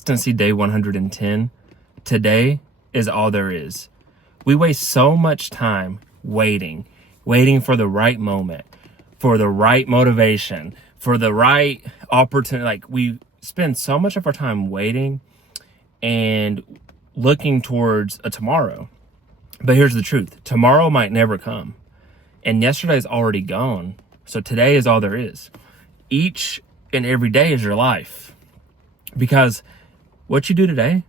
Consistency day 110. Today is all there is. We waste so much time waiting for the right moment, for the right motivation, for the right opportunity. Like, we spend so much of our time waiting and looking towards a tomorrow. But here's the truth. Tomorrow might never come. And yesterday's already gone. So today is all there is. Each and every day is your life. Because what you do today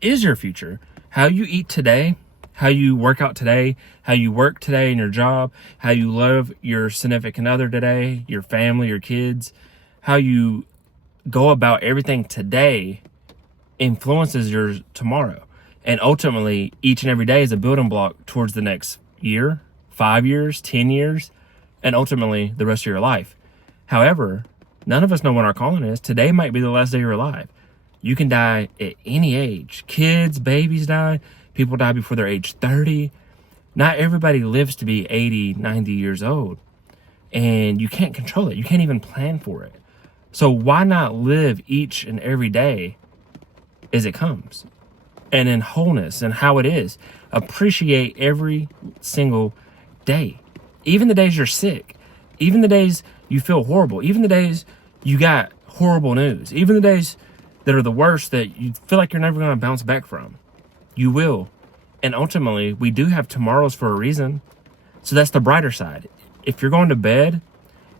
is your future. How you eat today, how you work out today, how you work today in your job, how you love your significant other today, your family, your kids, how you go about everything today influences your tomorrow. And ultimately, each and every day is a building block towards the next year, 5 years, 10 years, and ultimately the rest of your life. However, none of us know when our calling is. Today might be the last day you're alive. You can die at any age. Kids, babies die. People die before they're age 30. Not everybody lives to be 80, 90 years old. And you can't control it. You can't even plan for it. So why not live each and every day as it comes? And in wholeness and how it is. Appreciate every single day. Even the days you're sick. Even the days you feel horrible. Even the days you got horrible news. Even the days that are the worst that you feel like you're never going to bounce back from. You will. And ultimately, we do have tomorrows for a reason. So that's the brighter side. If you're going to bed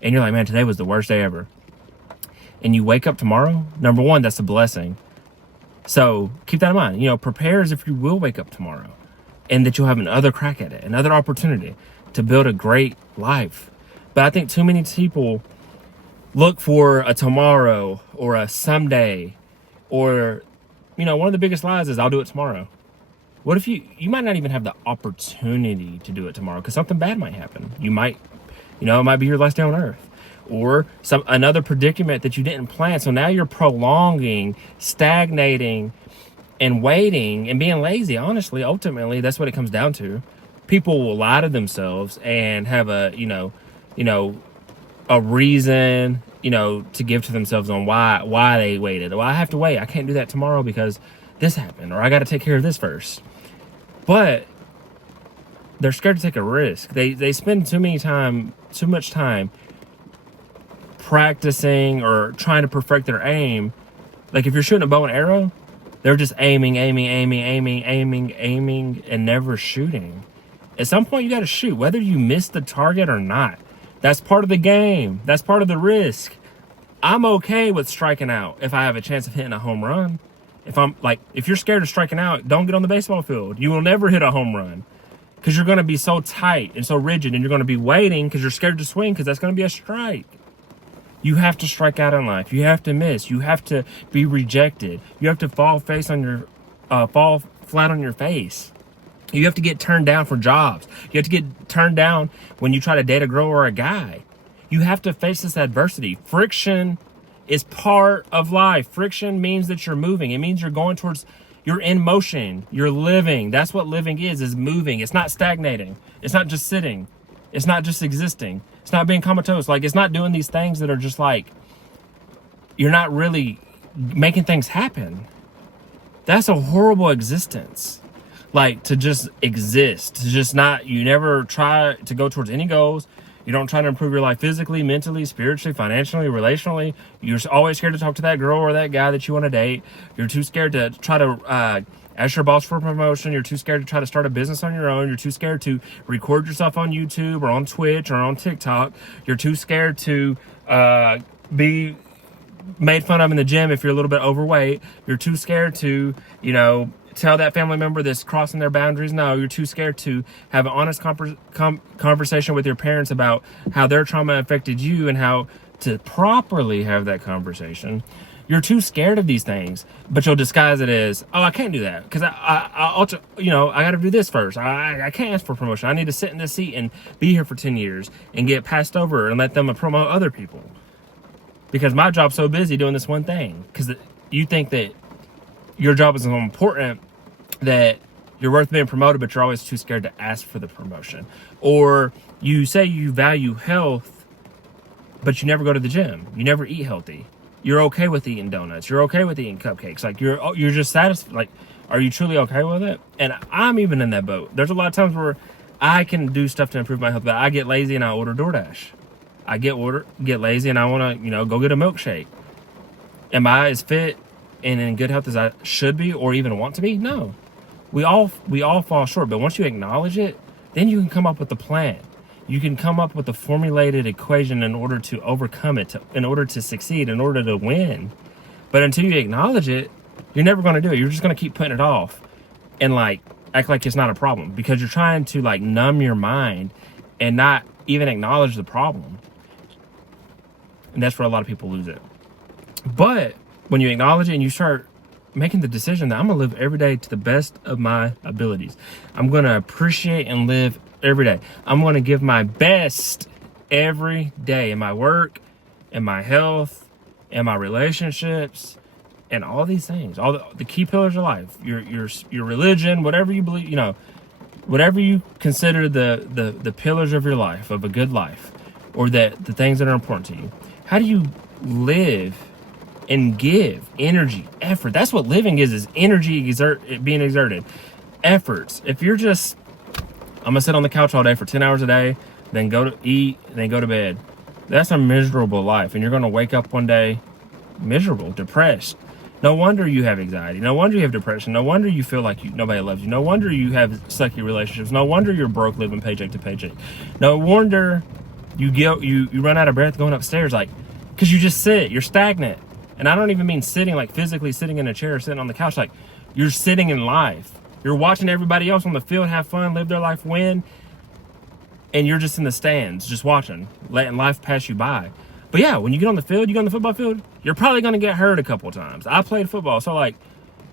and you're like, man, today was the worst day ever, and you wake up tomorrow, number one, that's a blessing. So keep that in mind. Prepare as if you will wake up tomorrow and that you'll have another crack at it, another opportunity to build a great life. But I think too many people look for a tomorrow or a someday, or, one of the biggest lies is I'll do it tomorrow. What if you might not even have the opportunity to do it tomorrow because something bad might happen. You might, it might be your last day on earth, or another predicament that you didn't plan. So now you're prolonging, stagnating, and waiting and being lazy. Honestly, ultimately, that's what it comes down to. People will lie to themselves and have a reason, to give to themselves on why they waited. Well, I have to wait. I can't do that tomorrow because this happened, or I got to take care of this first. But they're scared to take a risk. They spend too much time practicing or trying to perfect their aim. Like if you're shooting a bow and arrow, they're just aiming, and never shooting. At some point, you got to shoot, whether you miss the target or not. That's part of the game. That's part of the risk. I'm okay with striking out if I have a chance of hitting a home run. If you're scared of striking out, don't get on the baseball field. You will never hit a home run because you're going to be so tight and so rigid, and you're going to be waiting because you're scared to swing because that's going to be a strike. You have to strike out in life. You have to miss. You have to be rejected. You have to fall flat on your face. You have to get turned down for jobs. You have to get turned down when you try to date a girl or a guy. You have to face this adversity. Friction is part of life. Friction means that you're moving. It means you're in motion. You're living. That's what living is moving. It's not stagnating. It's not just sitting. It's not just existing. It's not being comatose. It's not doing these things that are just you're not really making things happen. That's a horrible existence. To just exist, to just not, you never try to go towards any goals. You don't try to improve your life physically, mentally, spiritually, financially, relationally. You're always scared to talk to that girl or that guy that you want to date. You're too scared to try to ask your boss for a promotion. You're too scared to try to start a business on your own. You're too scared to record yourself on YouTube or on Twitch or on TikTok. You're too scared to be made fun of in the gym if you're a little bit overweight. You're too scared to, tell that family member that's crossing their boundaries no. You're too scared to have an honest conversation with your parents about how their trauma affected you and how to properly have that conversation. You're too scared of these things, but you'll disguise it as, I can't do that because I got to do this first. I can't ask for promotion. I need to sit in this seat and be here for 10 years and get passed over and let them promote other people because my job's so busy doing this one thing. Because you think that your job is so important that you're worth being promoted, but you're always too scared to ask for the promotion. Or you say you value health, but you never go to the gym. You never eat healthy. You're okay with eating donuts. You're okay with eating cupcakes. Like you're just satisfied. Like, are you truly okay with it? And I'm even in that boat. There's a lot of times where I can do stuff to improve my health, but I get lazy and I order DoorDash. I get lazy and I want to, go get a milkshake. Am I as fit and in good health as I should be or even want to be? No. We all fall short, but once you acknowledge it, then you can come up with a plan. You can come up with a formulated equation in order to overcome it, in order to succeed, in order to win. But until you acknowledge it, you're never going to do it. You're just going to keep putting it off and act like it's not a problem because you're trying to numb your mind and not even acknowledge the problem. And that's where a lot of people lose it. But when you acknowledge it and you start making the decision that I'm going to live every day to the best of my abilities, I'm going to appreciate and live every day. I'm going to give my best every day in my work, in my health, in my relationships, and all these things, all the key pillars of life, your religion, whatever you believe, whatever you consider the pillars of your life, of a good life, or the things that are important to you. How do you live and give energy, effort? That's what living is energy being exerted. Efforts. If you're just, I'm gonna sit on the couch all day for 10 hours a day, then go to eat, then go to bed, that's a miserable life. And you're gonna wake up one day miserable, depressed. No wonder you have anxiety. No wonder you have depression. No wonder you feel like nobody loves you. No wonder you have sucky relationships. No wonder you're broke, living paycheck to paycheck. No wonder you run out of breath going upstairs, because you just sit. You're stagnant. And I don't even mean sitting, physically sitting in a chair or sitting on the couch. You're sitting in life. You're watching everybody else on the field have fun, live their life, win. And you're just in the stands, just watching, letting life pass you by. But yeah, when you get on the field, you go on the football field, you're probably going to get hurt a couple of times. I played football, so it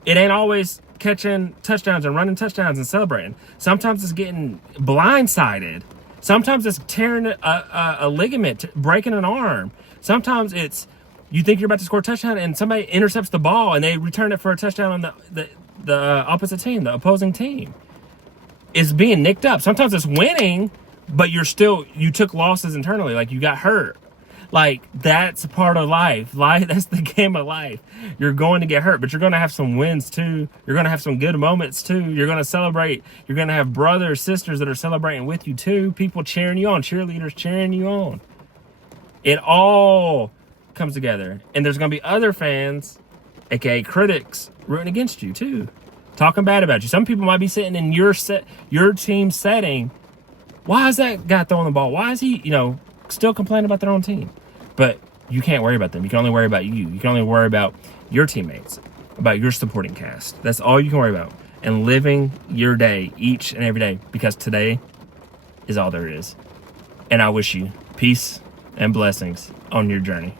ain't always catching touchdowns and running touchdowns and celebrating. Sometimes it's getting blindsided. Sometimes it's tearing a ligament, breaking an arm. Sometimes it's you think you're about to score a touchdown and somebody intercepts the ball and they return it for a touchdown on the opposite team, the opposing team. It's being nicked up. Sometimes it's winning, but you took losses internally, you got hurt. That's a part of life. That's the game of life. You're going to get hurt, but you're going to have some wins too. You're going to have some good moments too. You're going to celebrate. You're going to have brothers, sisters that are celebrating with you too. People cheering you on, cheerleaders cheering you on. It all comes together. And there's going to be other fans, aka critics, rooting against you too, talking bad about you. Some people might be sitting in your team setting. Why is that guy throwing the ball? Why is he, still complaining about their own team? But you can't worry about them. You can only worry about you. You can only worry about your teammates, about your supporting cast. That's all you can worry about. And living your day each and every day, because today is all there is. And I wish you peace and blessings on your journey.